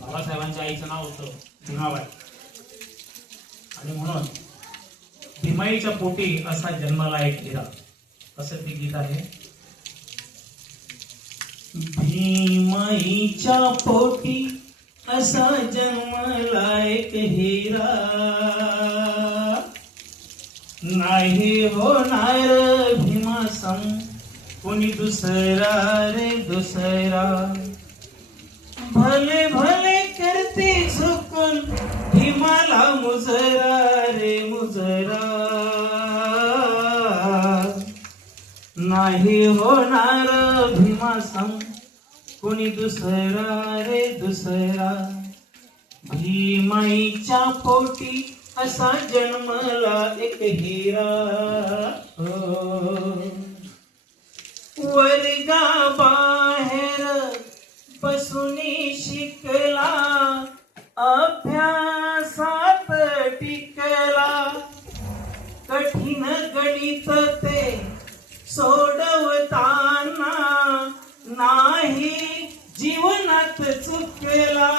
बाबासाहेबांच्या आईचं नाव होतं भीमाबाई आणि म्हणून भीमाईच्या पोटी असा जन्मला एक हिरा. असं ते गीत आहे. भीमाईच्या पोटी असा जन्मला एक हिरा, नाही होणार भीमासम कोणी दुसरा रे दुसरा. भले भले करते झुकून भीमाला मुजरा रे मुजरा, नाही होणार भीमासम कोणी दुसरा रे दुसरा. भीमाईच्या पोटी असा जन्मला एक हिरा, वर्गा बाहेर बसूनी शिकला, अभ्यासात टिकला, कठीण गणित ते सोडवताना नाही जीवनात चुकला.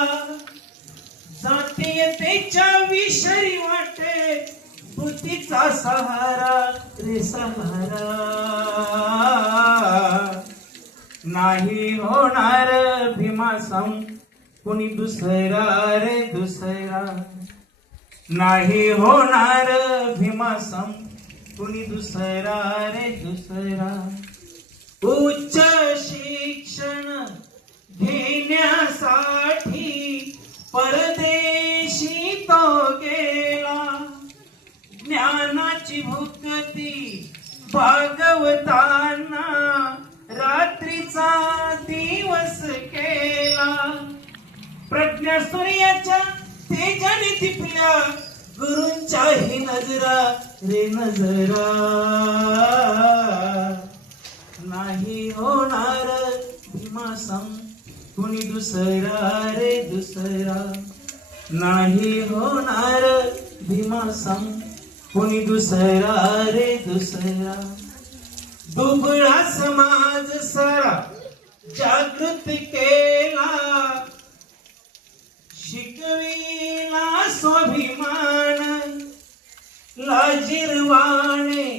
जातीयतेच्या विषयी वाटे बुद्धीचा सहारा रे सहारा, नाही होणार भीमासम कोणी दुसरा रे दुसरा, नाही होणार भीमासम कोणी दुसरा रे दुसरा. उच्च शिक्षण घेण्यासाठी परदेशी तो गेला, ज्ञानाची भुकती भागवताना रात्रीचा दिवस केला. प्रज्ञा सूर्याच्या तेजाने दिपल्या, गुरूंच्याही नजरा रे नजरा, नाही होणार भीमासम कोणी दुसरा रे दुसरा, नाही होणार भीमासम कोणी दुसरा रे दुसरा. दुबळा समाज सारा जागृत केला, शिकविला स्वाभिमान, लाजिरवाणे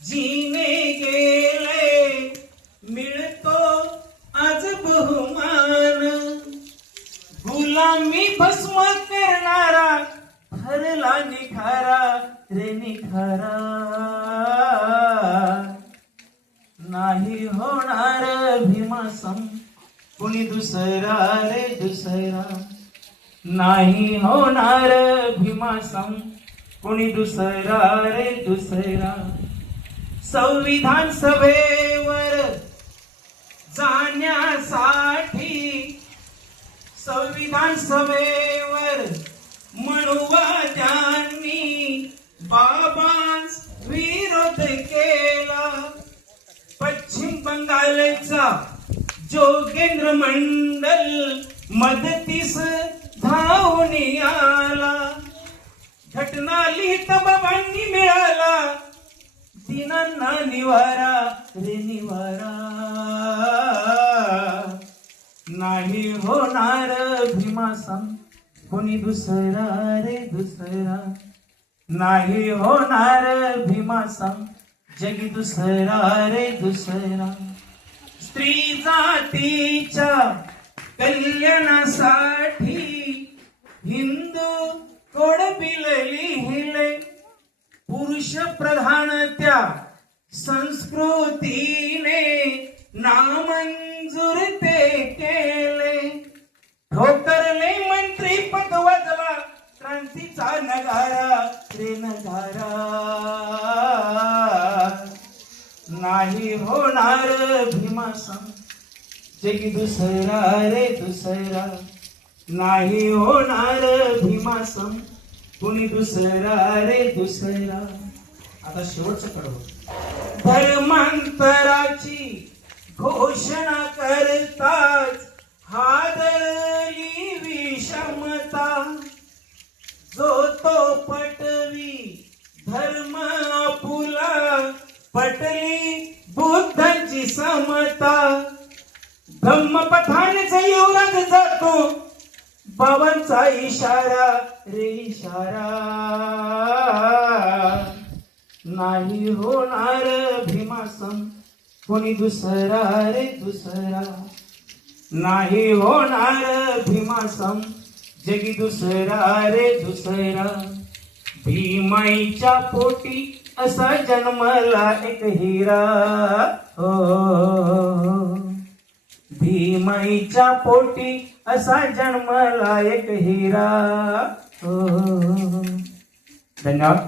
जीने गेले, मिळतो आज बहुमान. गुलामी भस्म करणारा भरला निखारा रे निखारा, नाही होणार भीमासम कोणी दुसरा रे दुसरा, नाही होणार भीमासम कोणी दुसरा रे दुसरा. संविधान सभेवर जाण्यासाठी, संविधान सभेवर मनुवाद्यांनी बाबांस विरोध केला. पश्चिम बंगालचा जोगेंद्र मंडल मदतीस धावून आला. घटना लिहित बाबांनी मिळाला, दिनांना निवारा रे निवारा, नाही होणार भीमासम कोणी दुसरा रे दुसरा, नाही होणार भीमासम जगी दुसरा रे दुसरा. स्त्री जातीच्या कल्याणासाठी हिंदू कोड बिल लिहिले, पुरुष प्रधान त्या संस्कृतीने नामंजूर ते केले. ठोकरले मंत्री पद वाजला, क्रांतीचा नगारा रे नगारा, नाही होणार भीमासम जगी दुसरा रे दुसरा, नाही होणार भीमासम कोणी दुसरा रे दुसरा. आता शेवटचं कडवं. धर्मांतराची घोषणा करताच हादरली विषमता, जो तो पटवी धर्म आपुला, पटली बुद्धांची समता. धम्मपथानेचा युवराज जातो बाबांचा इशारा रे इशारा, नाही होणार भीमासम कोणी दुसरा रे दुसरा, नाही होणार भीमासम जगी दुसरा रे दुसरा. भीमाईच्या पोटी असा जन्मला एक हिरा, हो भीमाईच्या पोटी असा जन्मला एक हिरा, हो. धन्यवाद.